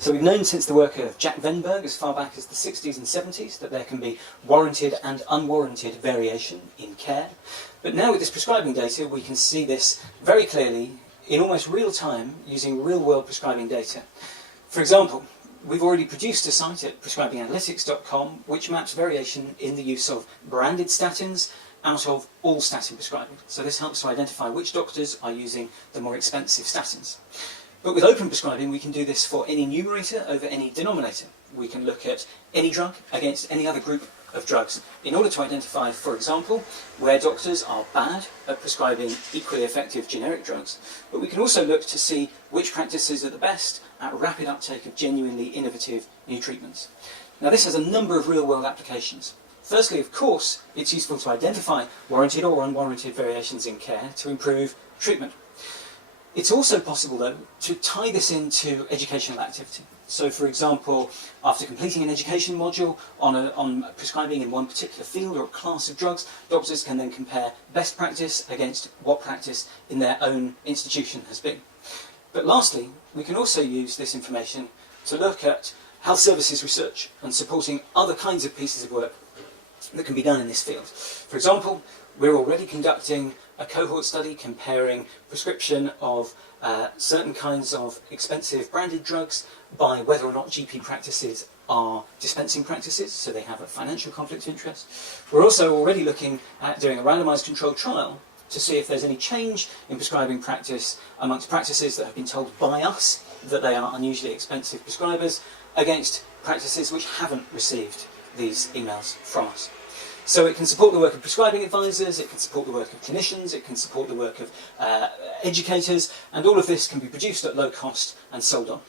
So we've known since the work of Jack Venberg as far back as the 60s and 70s that there can be warranted and unwarranted variation in care. But now with this prescribing data we can see this very clearly in almost real time using real-world prescribing data. For example, we've already produced a site at prescribinganalytics.com which maps variation in the use of branded statins out of all statin prescribing. So this helps to identify which doctors are using the more expensive statins. But with open prescribing we can do this for any numerator over any denominator. We can look at any drug against any other group of drugs in order to identify, for example, where doctors are bad at prescribing equally effective generic drugs. But we can also look to see which practices are the best at rapid uptake of genuinely innovative new treatments. Now this has a number of real-world applications. Firstly, of course, it's useful to identify warranted or unwarranted variations in care to improve treatment. It's also possible, though, to tie this into educational activity. So, for example, after completing an education module on prescribing in one particular field or a class of drugs, doctors can then compare best practice against what practice in their own institution has been. But lastly, we can also use this information to look at health services research and supporting other kinds of pieces of work that can be done in this field. For example, we're already conducting a cohort study comparing prescription of certain kinds of expensive branded drugs by whether or not GP practices are dispensing practices, so they have a financial conflict of interest. We're also already looking at doing a randomised controlled trial to see if there's any change in prescribing practice amongst practices that have been told by us that they are unusually expensive prescribers against practices which haven't received these emails from us. So it can support the work of prescribing advisors, it can support the work of clinicians, it can support the work of educators, and all of this can be produced at low cost and sold on.